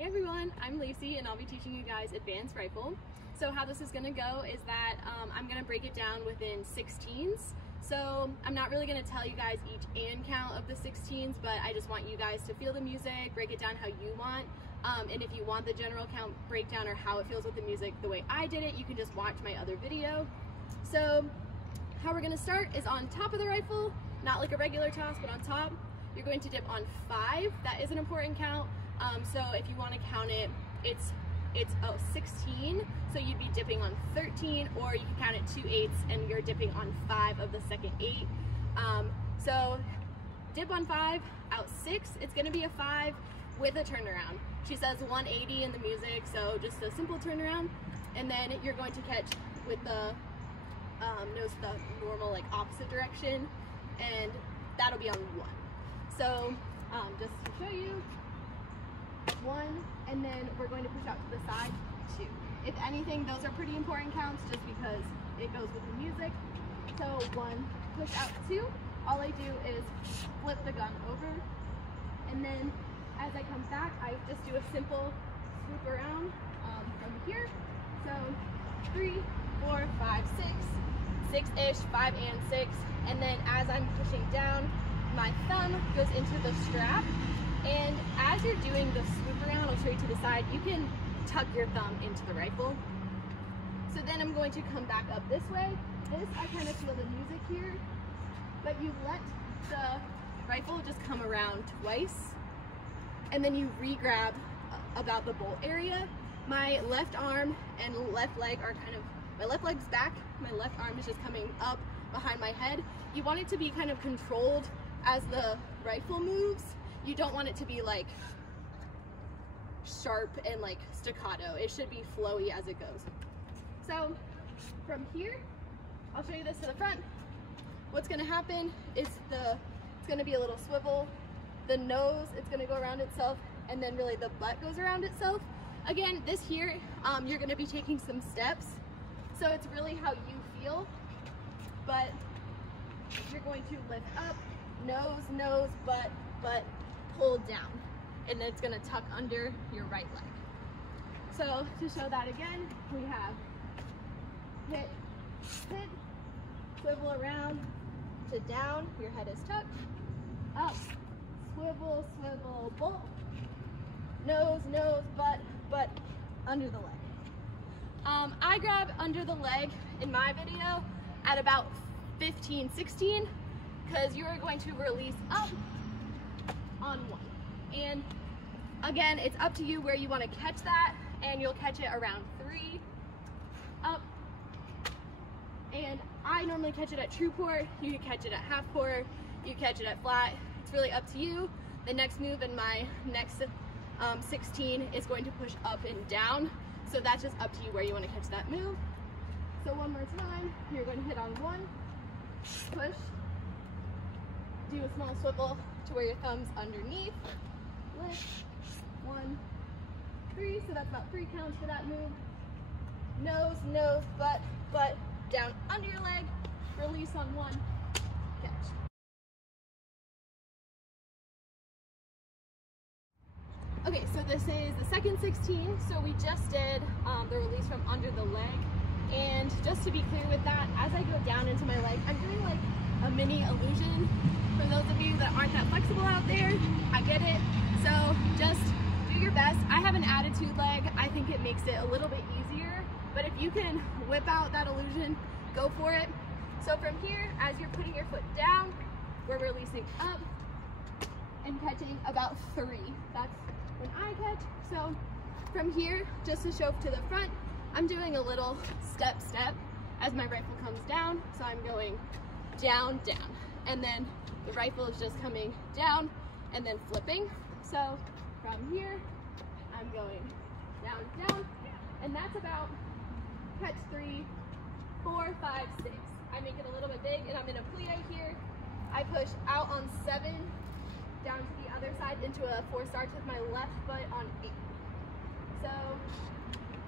Hey everyone, I'm Lacie and I'll be teaching you guys advanced rifle. So how this is going to go is that I'm going to break it down within 16s. So I'm not really going to tell you guys each and count of the 16s, but I just want you guys to feel the music, break it down how you want. And if you want the general count breakdown or how it feels with the music the way I did it, you can just watch my other video. So how we're going to start is on top of the rifle, not like a regular toss, but on top. You're going to dip on 5. That is an important count. So if you want to count it, it's 16. So you'd be dipping on 13, or you can count it 2 8s and you're dipping on 5 of the second 8. So dip on 5, out 6. It's going to be a 5 with a turnaround. She says 180 in the music, so just a simple turnaround. And then you're going to catch with the nose the normal like opposite direction, and that'll be on 1. So just to show you, 1, and then we're going to push out to the side, 2. If anything, those are pretty important counts just because it goes with the music. So 1, push out 2. All I do is flip the gun over, and then as I come back, I just do a simple swoop around from here. So 3, 4, 5, 6, 6-ish, 5 and 6, and then as I'm pushing down, my thumb goes into the strap, and as you're doing the swoop around, I'll show you to the side, you can tuck your thumb into the rifle. So then I'm going to come back up this way. This, I kind of feel the music here, but you let the rifle just come around twice, and then you re-grab about the bolt area. My left arm and left leg are kind of, my left leg's back, my left arm is just coming up behind my head. You want it to be kind of controlled as the rifle moves. You don't want it to be like sharp and like staccato. It should be flowy as it goes. So from here, I'll show you this to the front. What's gonna happen is it's gonna be a little swivel. The nose, it's gonna go around itself, and then really the butt goes around itself. Again, this here, you're gonna be taking some steps. So it's really how you feel, but you're going to lift up, nose, nose, butt, pull down, and then it's gonna tuck under your right leg. So to show that again, we have hit, hit, swivel around to down, your head is tucked, up, swivel, swivel, bolt, nose, nose, butt, under the leg. I grab under the leg in my video at about 15, 16, because you are going to release up on 1. And again, it's up to you where you want to catch that, and you'll catch it around 3, up, and I normally catch it at true port. You can catch it at half port, you catch it at flat. It's really up to you. The next move in my next 16 is going to push up and down. So that's just up to you where you want to catch that move. So one more time, you're going to hit on 1, push, do a small swivel to where your thumb's underneath, lift, 1, 3, so that's about 3 counts for that move. Nose, nose, butt, down under your leg, release on 1, catch. Okay, so this is the second 16. So we just did the release from under the leg. And just to be clear with that, as I go down into my leg, I'm doing like a mini illusion. For those of you that aren't that flexible out there, I get it. So just do your best. I have an attitude leg. I think it makes it a little bit easier. But if you can whip out that illusion, go for it. So from here, as you're putting your foot down, we're releasing up and catching about 3. That's when I catch. So from here, just to show to the front, I'm doing a little step as my rifle comes down. So I'm going down, down, and then the rifle is just coming down and then flipping. So from here, I'm going down, down, and that's about catch 3, 4, 5, 6. I make it a little bit big, and I'm in a plie here. I push out on 7, down to the other side into a 4 starts with my left foot on 8. So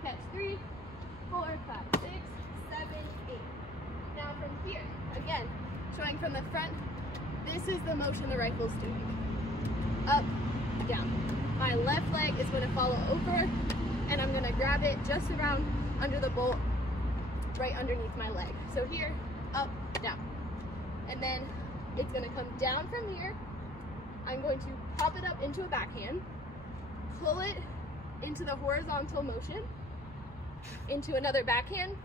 catch 3, 4, 5, 6, 7, 8. Now from here, again, showing from the front, this is the motion the rifle's doing. Up, down, My left leg is going to follow over, and I'm going to grab it just around under the bolt, right underneath my leg. So here, up, down. And then it's going to come down from here. I'm going to pop it up into a backhand, pull it into the horizontal motion, into another backhand,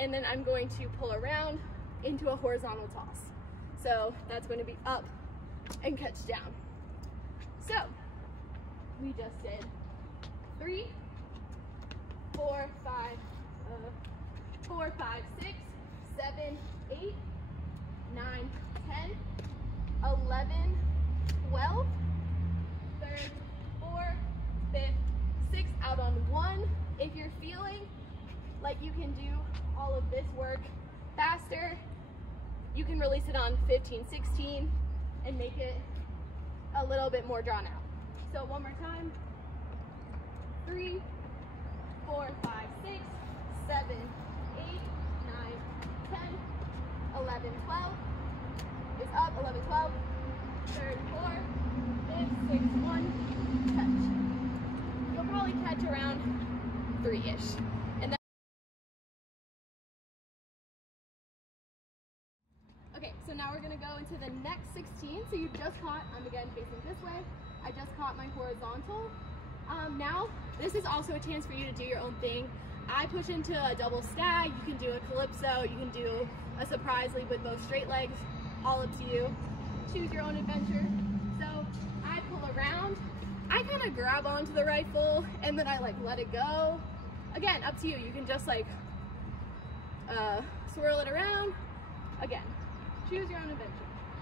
and then I'm going to pull around into a horizontal toss. So that's going to be up and catch down. So we just did 3, 4, 5, 6, 7, 8, 9, 10, 11, 12, 3rd, 4th, 5th, 6th, out on 1. If you're feeling like you can do all of this work faster, you can release it on 15, 16 and make it a little bit more drawn out. So one more time. 3, 4, 5, 6, 7, 8, 9, 10, 11, 12 is up, 11, 12, 3rd, 4th, 5th, 6th, 1, catch. You'll probably catch around 3-ish. And then, okay, so now we're gonna go into the next 16. So you just caught, I'm again facing this way. I just caught my horizontal. Now, this is also a chance for you to do your own thing. I push into a double stag, you can do a calypso, you can do a surprise lead with both straight legs, all up to you. Choose your own adventure. So I pull around, I kind of grab onto the rifle and then I like let it go. Again, up to you. You can just like swirl it around. Again, choose your own adventure.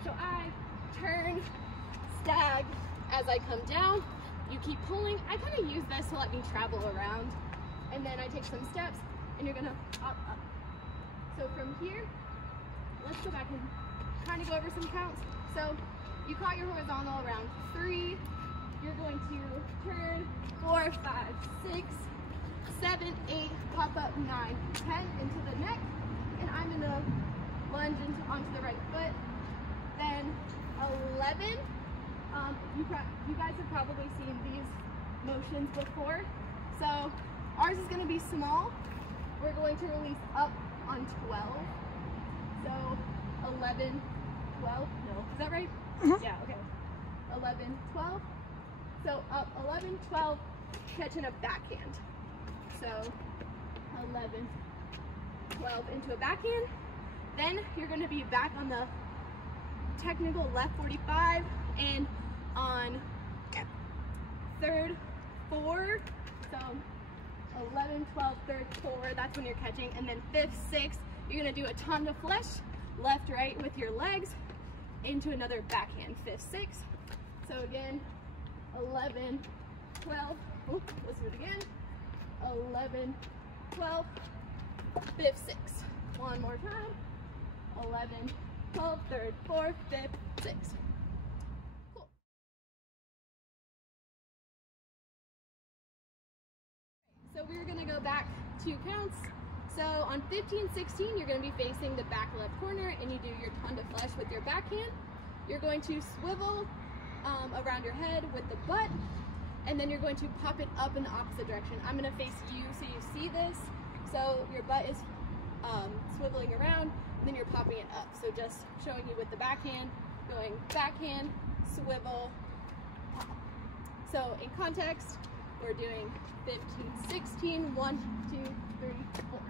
So I turn, stag as I come down. You keep pulling. I kind of use this to let me travel around. And then I take some steps and you're gonna up, up. So from here, let's go back and kind of go over some counts. So you caught your horizontal around 3. You're going to turn 4, 5, 6, 7, 8, pop up 9, 10 into the neck, and I'm gonna lunge onto the right foot. Then 11. You guys have probably seen these motions before. So ours is gonna be small. We're going to release up on 12. So 11, 12, no, is that right? Yeah, okay. 11, 12. So up 11, 12, catching a backhand. So 11, 12 into a backhand. Then you're gonna be back on the technical left 45 and on 3rd, 4. So 11, 12, 3rd, 4, that's when you're catching. And then 5th, 6th, you're gonna do a ton de fleche, left, right with your legs into another backhand, 5th, 6th. So again, 11, 12, oh, let's do it again. 11, 12, 5th, 6th. One more time. 11, 12, 3rd, 4th, 5th, 6th. Cool. So we're gonna go back 2 counts. So on 15, 16, you're gonna be facing the back left corner and you do your ton de fleche with your backhand. You're going to swivel around your head with the butt, and then you're going to pop it up in the opposite direction. I'm gonna face you so you see this. So your butt is swiveling around, and then you're popping it up. So just showing you with the backhand, going backhand, swivel, pop. So in context, we're doing 15, 16, 1, 2, 3, 4.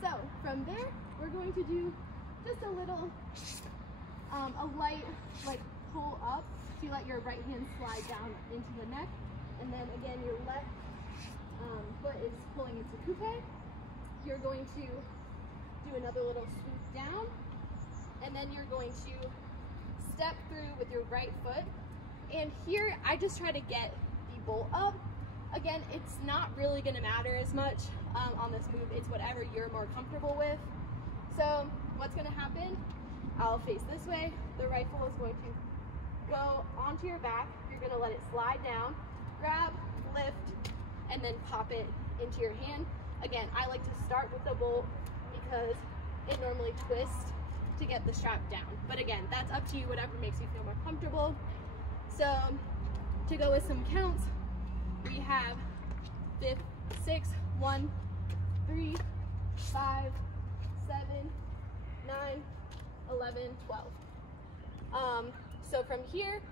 So from there, we're going to do just a little, a light like pull up. So you let your right hand slide down into the neck, and then again your left foot is pulling into coupe. You're going to do another little swoop down, and then you're going to step through with your right foot. And here I just try to get the bolt up. Again, it's not really going to matter as much on this move. It's whatever you're more comfortable with. So what's going to happen? I'll face this way. The rifle is going to go onto your back. You're going to let it slide down, grab, lift, and then pop it into your hand. Again, I like to start with the bolt because it normally twists to get the strap down. But again, that's up to you, whatever makes you feel more comfortable. So to go with some counts, we have 6, 1, 3, 5, 7, 9, 11, 12. So from here,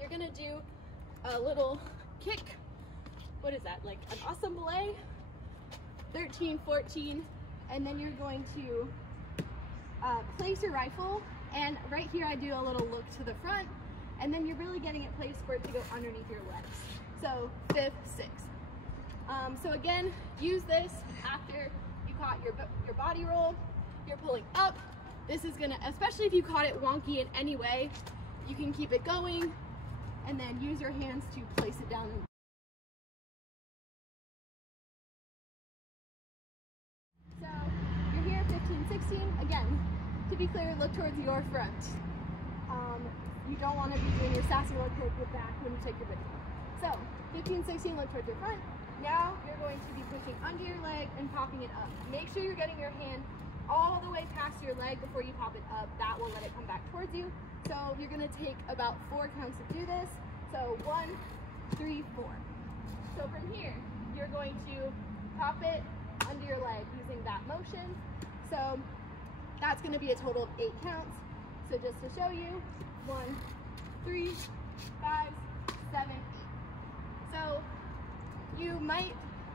you're gonna do a little kick. What is that, like an assemblée? 13, 14, and then you're going to place your rifle, and right here I do a little look to the front, and then you're really getting it placed for it to go underneath your legs. So 5th, 6th. So again, use this after you caught your body roll, you're pulling up. This is gonna, especially if you caught it wonky in any way, you can keep it going and then use your hands to place it down. So you're here, 15, 16. Again, to be clear, look towards your front. You don't want to be doing your sassy look towards your back when you take your video. So 15, 16, look towards your front. Now you're going to be pushing under your leg and popping it up. Make sure you're getting your hand all the way past your leg before you pop it up. That will let it come back towards you. So you're going to take about 4 counts to do this. So 1, 3, 4. So from here, you're going to pop it under your leg using that motion. So that's going to be a total of 8 counts. So just to show you, 1, 3, 5, 7, 8. So you might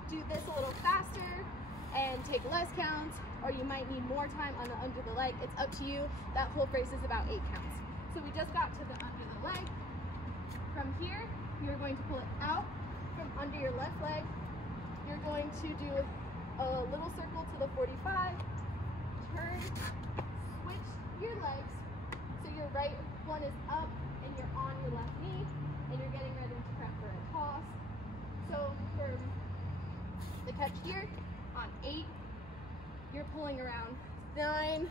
do this a little faster and take less counts, or you might need more time on the under the leg. It's up to you. That whole phrase is about 8 counts. So we just got to the under the leg. From here, you're going to pull it out from under your left leg. You're going to do a little circle to the 45, turn, switch your legs. So your right one is up and you're on your left knee, and you're getting ready to prep for a toss. So for the catch here, on 8, you're pulling around 9, 10,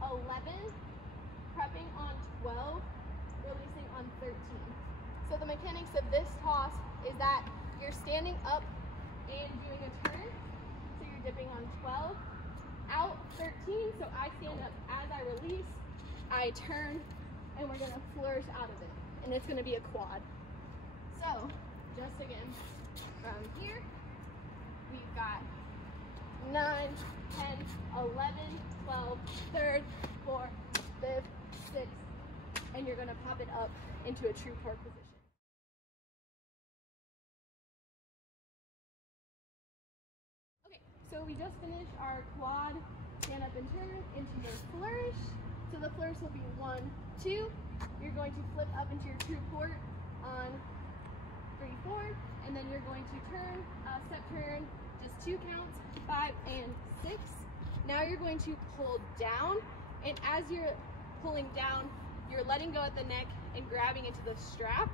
11, prepping on 12, releasing on 13. So the mechanics of this toss is that you're standing up and doing a turn. So you're dipping on 12, out 13, so I stand up as I release, I turn, and we're gonna flourish out of it. And it's gonna be a quad. So, just again, from here, we've got 9, 10, 11, 12, 3rd, 4th, 5th, 6th, and you're gonna pop it up into a true pork position. Okay, so we just finished our quad stand up and turn into your flourish. So the flourish will be 1, 2. You're going to flip up into your true port on 3, 4, and then you're going to turn, step turn, just 2 counts, 5 and 6. Now you're going to pull down, and as you're pulling down, you're letting go at the neck and grabbing into the strap,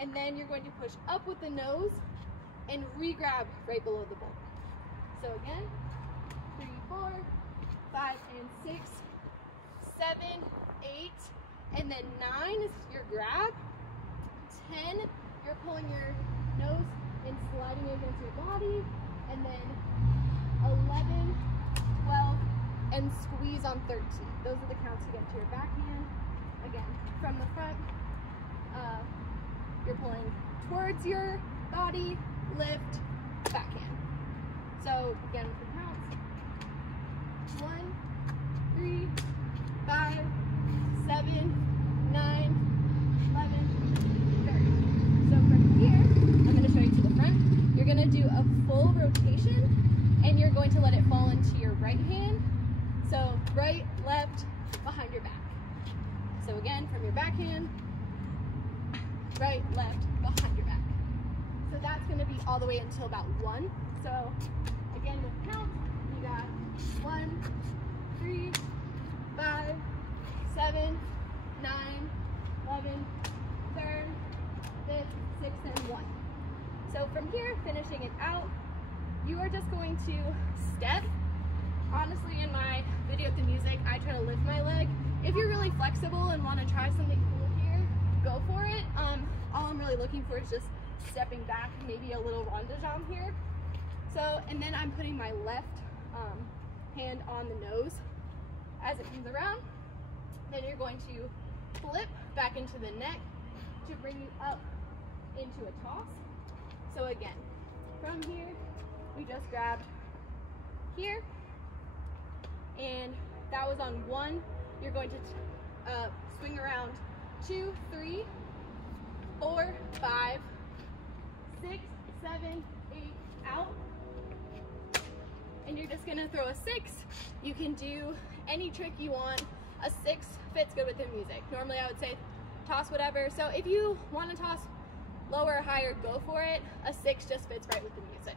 and then you're going to push up with the nose and re-grab right below the bolt. So again, 3, 4, 5 and 6, 7, 8, and then 9 is your grab. 10, you're pulling your nose and sliding it against your body, and then 11, 12, and squeeze on 13. Those are the counts to get to your backhand. Again, from the front, you're pulling towards your body, lift, backhand. So again, with the counts, 1, 3, 5, 7, 9, 11, 30. So from here, I'm going to show you to the front. You're going to do a full rotation, and you're going to let it fall into your right hand. So right, left, behind your back. So again, from your backhand, right, left, behind your back. So that's going to be all the way until about 1. So again, with count, you got 1, 3, 5, 7, 9, 11, 3rd, 5th, 6th, and 1. So from here, finishing it out, you are just going to step. Honestly, in my video with the music, I try to lift my leg. If you're really flexible and want to try something cool here, go for it. All I'm really looking for is just stepping back, maybe a little ronde de jambe here. So, and then I'm putting my left hand on the nose as it comes around. Then you're going to flip back into the neck, to bring you up into a toss. So again, from here, we just grabbed here, and that was on 1. You're going to swing around 2, 3, 4, 5, 6, 7, 8, out. And you're just gonna throw a 6. You can do any trick you want. A 6 fits good with the music. Normally I would say toss whatever. So if you want to toss lower or higher, go for it. A 6 just fits right with the music.